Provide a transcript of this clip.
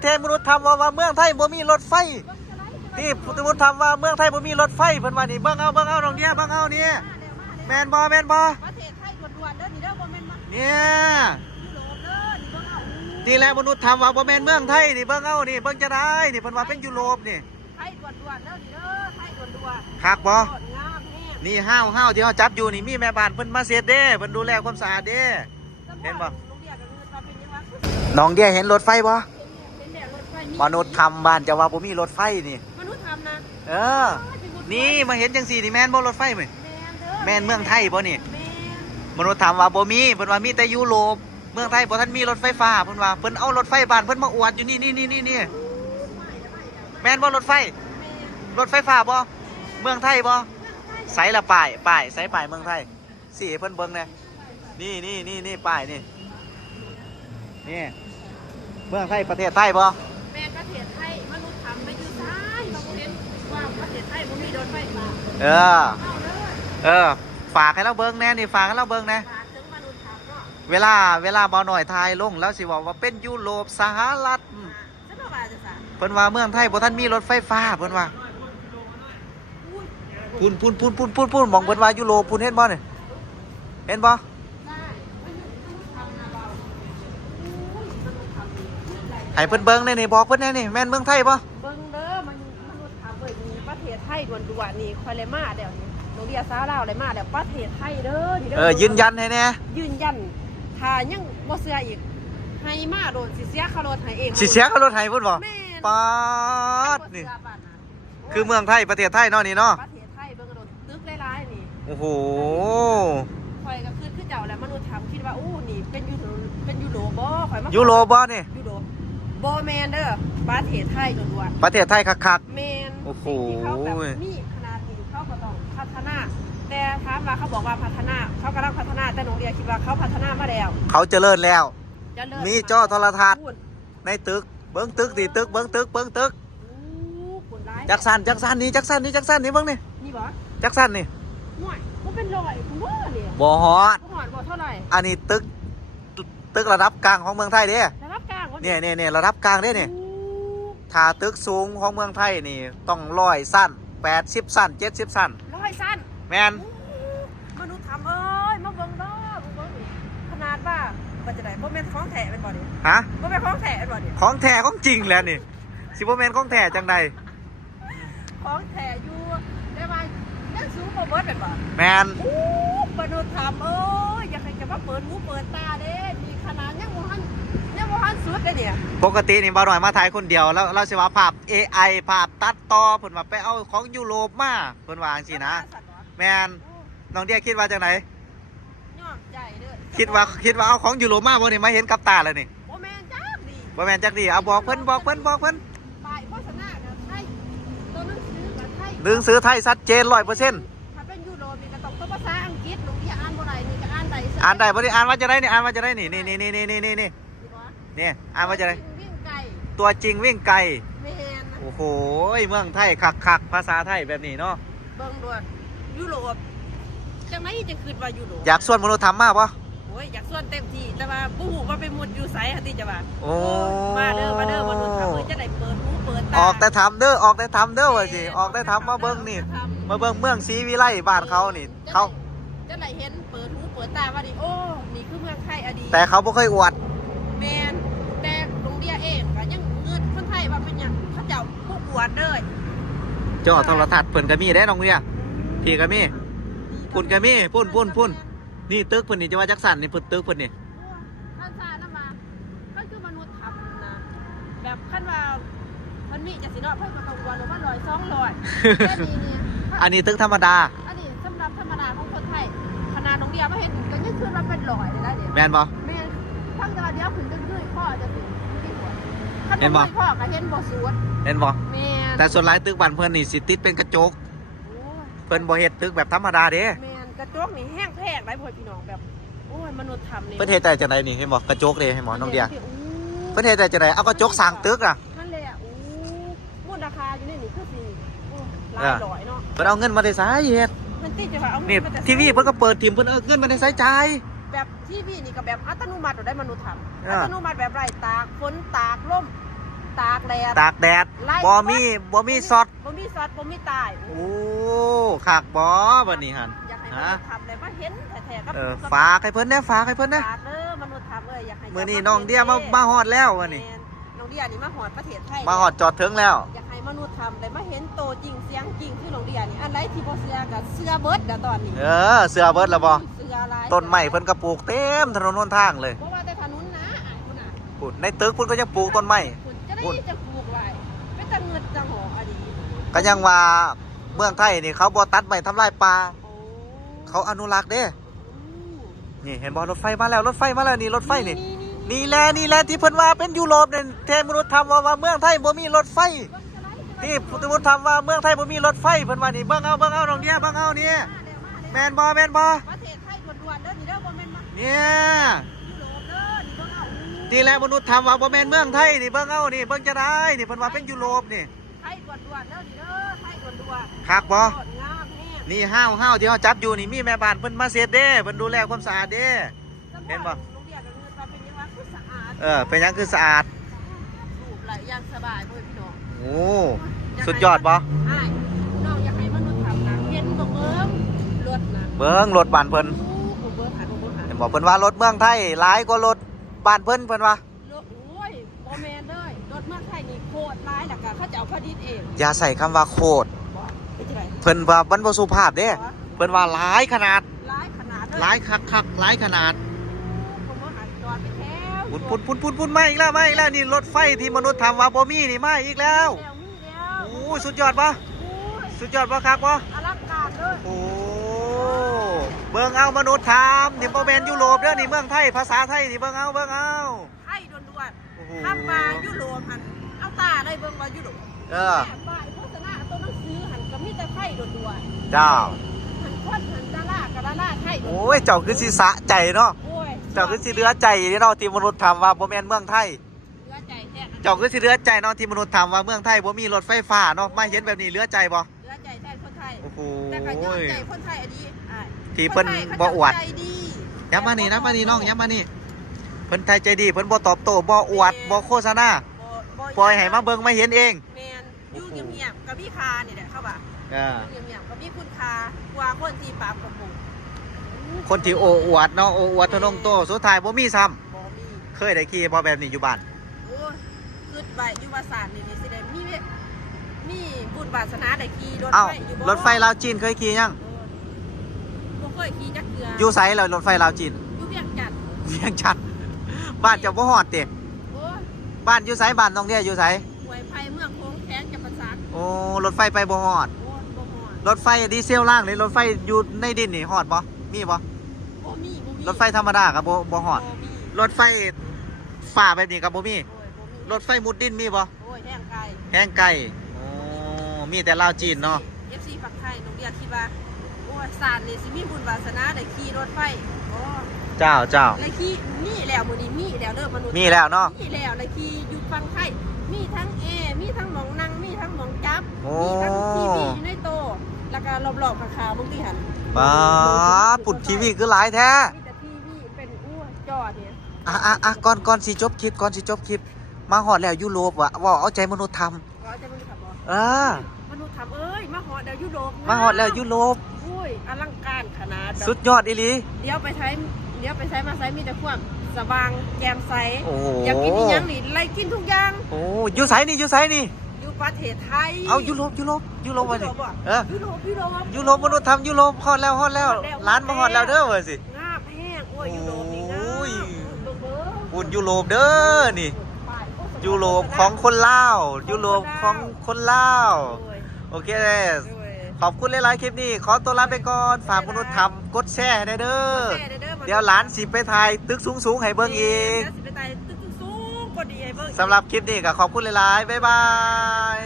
เทมนุษย์ทำว่าเมืองไทยบ่มีรถไฟที่มนุษย์ทำว่าเมืองไทยบ่มีรถไฟเพิ่นว่านี่เบิ่งเอาน้องเดียเบิ่งเอานี่แม่นบ่ประเทศไทยด่วนๆเด้อนี่เด้อบ่แม่นมา เนี่ยยุโรปเด้อนี่เบิ่งเอานี่แหละมนุษย์ทำว่าบ่แม่นเมืองไทยนี่เบิ่งเอานี่เบิ่งจะได้นี่เพิ่นว่าเป็นยุโรปนี่ไทยด่วนๆเด้อนี่เด้อไทยด่วนๆคักบ่งามแฮงนี่ห้าวที่เฮาจับอยู่นี่มีแม่บ้านเพิ่นมาเช็ดเด้เพิ่นดูแลความสะอาดเด้เห็นบ่น้องเดียเห็นรถไฟบ่มนุษย์ทำบ้านจะว่าบ่มีรถไฟนี่มนุษย์ทำนะนี่มาเห็นจังสี่นี่แม่นบ่รถไฟมั้ยแม่นเมืองไทยบ่นี่ แม่น มนุษย์ถามว่าบ่มีเพิ่นว่ามีแต่ยุโรปเมืองไทยบ่ทันมีรถไฟฟ้าเพิ่นว่าเพิ่นเอารถไฟบ้านเพิ่นมาอวดอยู่นี่แม่นบ่รถไฟฟ้าบ่เมืองไทยบ่ไสละป้ายไสป้ายเมืองไทยสิให้เพิ่นเบิ่งแหน่นี่ป้ายนี่เมืองไทยประเทศไทยบ่แม่นประเทศไทยมนุษย์ทำไม่อยู่ซ้ายเราเห็นว่าประเทศไทยบ่มีรถไฟฟ้าฝากให้เราเบิ่งแน่นี่ฝากให้เราเบิ่งแน่เวลาเบาหน่อยทายลงแล้วสิบอกว่าเป็นยุโรปสหรัฐเพิ่นว่าเมืองไทยบ่ทันมีรถไฟฟ้าเพิ่นว่าพูนมองเพิ่นว่ายุโรปพูนเห็นบ่นี่เห็นบ่ให้เพิ่นเบิ่งแน่นี่บอกเพิ่นแน่นี่แม่นเมืองไทยบ่เบิ่งเด้อมันมนุษย์ทำเบิ่งนี่ประเทศไทยด่วนๆนี่คอยเลยมาเดี๋ยวนี้โรงเรียนสาลาวเลยมาเดี๋ยวประเทศไทยเด้อนี่เด้อยืนยันให้แน่ยืนยันถ้ายังบ่เชื่ออีกให้มาโดนสิเสียค่ารถให้เอง สิเสียค่ารถให้เพิ่นบ่ปาดนี่คือเมืองไทยประเทศไทยเนาะนี่เนาะประเทศไทยเบิ่งโดนตึกหลายๆนี่โอ้โหข่อยก็คือเจ้าแหละมนุษย์ทำคิดว่าอู้นี่เป็นยูโรบ่ข่อยมายูโรบ่นี่ยูโรบ่แม่นเด้อประเทศไทยด่วนๆประเทศไทยคักๆแม่นโอ้โหนี่ขนาดนี้เขาก็ต้องพัฒนาแต่ถามว่าเขาบอกว่าพัฒนาเขากำลังพัฒนาแต่หนูเรียคิดว่าเขาพัฒนามาแล้วเขาเจริญแล้วมีจอโทรทัศน์ในตึกเบิ้งตึกดิตึกเบิ้งตึกจักสันนี่เบิ้งนี่นี่บ่จักสันนี่ห่วยบ่เป็นร้อยคุณบ่เนี่ยบ่ฮอดบ่เท่าไหร่อันนี้ตึกระดับกลางของเมืองไทยเด้ระดับกลางเนี่ยระดับกลางเด้นี่ถ้าตึกสูงของเมืองไทยนี่ต้อง100สั้น80สั้น70สั้น100สั้นแม่นมนุษย์ทำเอ้ยมาเบิ่งเด้อเบิ่งขนาดว่าจะได้บ่แม่นของแท้เป็นบ่นี่ฮะบ่แม่นของแท้เป็นบ่นี่ของแท้ของจริงแล้วนี่สิบ่แม่นของแท้จังใดของแท้อยู่ได้ว่ายังสูงบ่เบิดเป็นบ่แม่นมนุษย์ทำเอ้ยอยากให้จะมาเปิดหูเปิดตาเด้มีขนาดยังบ่ทันสุดเด้เนี่ยปกตินี่บ่หน่อยมาถ่ายคนเดียวแล้วเราสิว่าภาพ AI ภาพตัดต่อเพิ่นว่าไปเอาของยุโรปมาเพิ่นว่าจังซี่นะแม่นน้องเดียคิดว่าจังไดย่อมใจเด้อคิดว่าเอาของยุโรปมาบ่นี่มาเห็นกับตาแล้วนี่บ่แม่นจักดีเอาบอกเพิ่นป้ายโฆษณาก็ไทยตัวหนังสือก็ไทยหนังสือไทยชัดเจน 100%ถ้าเป็นยุโรปนี่ก็ต้องภาษาอังกฤษหนูที่อ่านบ่ได้นี่ก็อ่านได้อ่านได้บ่ได้อ่านว่าจะได้นี่อ่านว่าจะได้นี่นี่อ่านว่าจะได้ตัวจริงวิ่งไกลแม่นโอ้โหเมืองไทยคักภาษาไทยแบบนี้เนาะเบิ่งด้วยยุโรปจังได๋จังคิดว่ายุโรปอยากส่วนมนุษย์ทำมาบ่โอ้ยอยากส่วนเต็มที่แต่ว่าบ่ฮู้ว่าไปมุดอยู่ไสหั่นติจะว่าโอ้มาเด้อมนุษย์ทำเพิ่นจะได้เปิดหูเปิดตาออกแต่ทำเด้อว่าสิออกแต่ทำมาเบิ่งนี่มาเบิ่งเมืองศรีวิไลบ้านเขานี่เขาจะได้เห็นเปิดหูเปิดตาว่านี่โอ้นี่คือเมืองไทยอดีตแต่เขาบ่เคยอวดแม่นแต่โรงเรียนเองก็ยังเงินคนไทยว่าเป็นหยังเขาเจ้าผู้อวดเด้อจอโทรทัศน์เพิ่นก็มีได้น้องเรียพี่ก็มีพุ่นก็มีพุ่นนี่ตึกเพิ่นนี่จะว่าจักสันนี่เพิ่นตึกเพิ่นนี่ท่านซ่านำมาก็คือมนุษย์ทำนะแบบคันว่ามันมีจังซี่เนาะเพิ่นก็ต้องว่าว่า100 200แต่นี่เนี่ยอันนี้ตึกธรรมดาอันนี้สำหรับธรรมดาของคนไทยขนาดน้องเดียมาเฮ็ดก็ยังคือว่าเป็น100เลยนะเด้แม่นบ่แม่นทั้งแต่ว่าเดียวขึ้นจังคือข้อจะสิเห็นบ่ข้อก็เห็นบ่สุดเห็นบ่แม่นแต่ส่วนหลายตึกบ้านเพิ่นนี่สิติดเป็นกระจกเพิ่นบ่เฮ็ดตึกแบบธรรมดาเด้แม่นกระจกนี่แห้งแพกหลายพ่อพี่น้องแบบโอ้ยมนุษย์ทำนี่เพิ่นเฮ็ดได้จังได๋นี่เห็นบ่กระจกเด้เห็นบ่น้องเดียเพิ่นเฮ็ดได้จังได๋เอากระจกสร้างตึกน่ะนั่นแหละมูลราคาอยู่ในนี่คือสิหลายร้อยเนาะเพิ่นเอาเงินมาได้ไสเฮ็ดเพิ่นติจะว่าเอาเงินมาทีวีเพิ่นก็เปิดทีมเพิ่นเงินมาได้ไสจ่ายแบบทีวีนี่ก็แบบอัตโนมัติได้มนุษย์ทำอัตโนมัติแบบไร้ตากฝนตากลม แดด ตากแดด ไล่ บ่มีซอส บ่มีซอสบ่มีตาย โอ้คักบ่บัดนี้หั่น อยากให้ ฮะ มนุษย์ทำเลยว่าเห็นแท้ๆกับ ฝากให้เพิ่นแหน่ฝากให้เพิ่นแหน่ ฝากเด้อมนุษย์ทำเลยอยากให้ มื้อนี้น้องเดียมาฮอดแล้ววันนี้ แม่น้องเดียนี่มาฮอดประเทศไทย มาฮอดจอดถึงแล้ว อยากให้มนุษย์ทำเลยมาเห็นโตจริงเสียงจริงคือน้องเดียนี่อันไหนที่บ่เชื่อก็เชื่อเบิดเดี๋ยวตอนนี้ เสือเบิดแล้วบ่ เชื่อหลาย ต้นไม้เพิ่นก็ปลูกเต็มถนนหนทางเลย เพราะว่าแต่ถนนนะอ้ายคุณน่ะ พูดในตึกเพิ่นก็ยังปลูกต้นไม้ คุณจะได้ พูด จะปลูกหลายเป็นตะเงิดจังหออดี ก็ยังว่าเมืองไทยนี่เขาบ่ตัดไม้ทำลายป่า โอ้ เขาอนุรักษ์เด้นี่เห็นบ่รถไฟมาแล้วรถไฟมาแล้วนี่รถไฟนี่นี่แหละที่เพิ่นว่าเป็นยุโรปนี่เทมนุษย์ทำว่าเมืองไทยบ่มีรถไฟที่พุทธมนุษย์ทำว่าเมืองไทยบ่มีรถไฟเพิ่นว่านี่เบิ่งเอาน้องเดียเบิ่งเอานี่แม่นบ่ ประเทศไทยด่วนๆเด้อนี่เด้อบ่แม่นมา เนี่ย ยุโรปเด้อนี่เบิ่งเอา นี่แหละมนุษย์ทำว่าบ่แม่นเมืองไทยนี่เบิ่งเอานี่เบิ่งจะได้นี่เพิ่นว่าเป็นยุโรปนี่ ไทยด่วนๆเด้อนี่เด้อไทยด่วนๆ คักบ่ งามแน่ นี่ห้าวที่เฮาจับอยู่นี่มีแม่บ้านเพิ่นมาเสร็จเด้เพิ่นดูแลความสะอาดเด้ เห็นบ่ โรงเรียนก็คือว่าเป็นยังว่าคือสะอาด เป็นหยังคือสะอาด สูบไหลอย่างสบายเว้ยพี่น้อง โอ้สุดยอดบ่ อ้ายน้องอยากให้มนุษย์ทำนะเห็นบ่เบิ่งรถนะ เบิ่งรถบ้านเพิ่น โอ้บ่เบิ่งหาบ่เบิ่งหา เห็นบ่เพิ่นว่ารถเมืองไทยหลายกว่ารถบ้านเพิ่นว่า รถโอ้ยบ่แม่นเลยรถเมืองไทยนี่โคตรหลายแล้วก็เขาจะเอาผลิตเอง อย่าใส่คำว่าโคตร บ่เป็นจังได๋ เพิ่นว่ามันบ่สุภาพเด้เพิ่นว่าหลายขนาด หลายขนาดเลย หลายคักหลายขนาด ผมว่าหาจอดไปแถว ปุ่นมาอีกแล้วนี่รถไฟที่มนุษย์ทำว่าบ่มีนี่มาอีกแล้ว แล้วมีแล้ว โอ้สุดยอดบ่ โอ้ย สุดยอดบ่คักบ่ อลังการเลย โอ้เบิ่งเอามนุษย์ทำนี่บ่แม่นยุโรปเด้อนี่เมืองไทยภาษาไทยนี่เบิ่งเอา ไทยด่วน โอ้โห ๆคำว่ายุโรปหันเอาตาได้เบิ่งว่ายุโรป เออ แม่ป้ายโฆษณาตัวหนังสือหันก็มีแต่ไทยด่วน เจ้า ๆหันคนหันดารากับดาราไทยด่วน โอ้ยเจ้าคือสิสะใจเนาะ โอ้ย เจ้าคือสิเหลือใจเนาะที่มนุษย์ทำว่าบ่แม่นเมืองไทย เหลือใจแท้ เจ้าคือสิเหลือใจเนาะที่มนุษย์ทำว่าเมืองไทยบ่มีรถไฟฟ้าเนาะมาเห็นแบบนี้เหลือใจบ่ เหลือใจแทนคนไทย โอ้โห แต่ก็ย้อนใจคนไทยอดีอ้าย ที่เพิ่น คไทย บ่อวด เขาใจดี ย้ำมานี่น้องย้ำมานี่เพิ่นไทยใจดีเพิ่นบ่ตอบโต้บ่อวดบ่โฆษณา บ่ ปล่อยให้มาเบิ่งมาเห็นเอง แม่นอยู่เงียบๆกับพี่คานี่แหละเข้าบ่า เออ อยู่เงียบๆกับพี่คุณคากว่าคนที่ปากกระปุก คนที่โอ้อวดเนาะโอ้อวดทะนงโตสุดท้ายบ่มีซ้ำ บ่มี เคยได้ขี่บ่แบบนี้อยู่บ้าน โอ้ยคืดใบอยู่ว่าศาสตร์นี่สิได้มีบุญวาสนาได้ขี่รถ เอ้า ไฟอยู่บ่ รถไฟลาวจีนเคยขี่ยัง บ่เคยขี่จักเทื่อ อยู่ไสแล้วรถไฟลาวจีน อยู่เวียงจันทน์ เวียงจันทน์บ้านเจ้าบ่ฮอดติ โอ้ย บ้านอยู่ไสบ้านน้องเดียอยู่ไส หวยไผ่เมืองโค้งแข้งจะประสาน โอ้รถไฟไปบ่ฮอด โอ้ยบ่ฮอด รถไฟดีเซลล่างเลยรถไฟอยู่ในดินนี่ฮอดบ่มีบ่ บ่มี รถไฟธรรมดาก็บ่ฮอด บ่มี รถไฟฟ้าแบบนี้ก็บ่มี โอ้ยบ่มี รถไฟมุดดินมีบ่ โอ้ยแห้งไกล แห้งไก่โอ้มีแต่ลาวจีนเนาะ FC ฝั่งไทยน้องเดียคิดว่าโอ้ยศาสตร์นี่สิมีบุญวาสนาได้ขี่รถไฟบ่ เจ้า ได้ขี่มีแล้วมื้อนี้มีแล้วเด้อมนุษย์ มีแล้วเนาะ มีแล้วได้ขี่อยู่ฝั่งไทยมีทั้งแอร์มีทั้งหมองนั่งมีทั้งหมองจับ โอ้ มีทั้งทีวีอยู่ในโตะแล้วก็รอบๆขาวๆบางทีหัน ป้าปุ่นทีวีคือหลายแท้ มีแต่ทีวีเป็นอ้วนจอเนี่ย ก่อนสิจบคลิปมาฮอดแล้วยุโรปว่ะว่าเอาใจมนุษย์ทำ ว่าจะมนุษย์ทำบ่ เออ มนุษย์ทำเอ้ยมาหอดเดี๋ยวยุโรปนะ มาฮอดแล้วยุโรป อุ้ยอลังการขนาดแบบ สุดยอดอีหลี เลี้ยวไปใช้มาใช้มีแต่ความสว่างแจ่มใส โอ้โห อยากกินอีหยังนี่ไล่กินทุกอย่าง โอ้อยู่ไสนี่ อยู่ประเทศไทย เอายุโรปว่าสิเออ ยุโรป ยุโรปมนุษย์ทำยุโรปฮอดแล้วร้านมาฮอดแล้วเด้อว่าสิ งามแห้งโอ้ยยุโรปนี่งาม โอ้ย เบิ่ง ปุ่นยุโรปเด้อนี่ ป้ายโฆษณา ยุโรปของคนลาวยุโรปของคนลาว โอ้ย โอเค โอ้ย ขอบคุณหลายๆคลิปนี้ ขอตัวลาไปก่อน ฝากมนุษย์ทำกดแชร์ให้ได้เด้อ แม่เด้อ เดี๋ยวหลานสิไปถ่ายตึกสูงๆให้เบิ่งอีก เดี๋ยวสิไปตายตึกสูงๆกว่าดีให้เบิ่งอีก สำหรับคลิปนี้ก็ขอบคุณหลายๆ บ๊ายบาย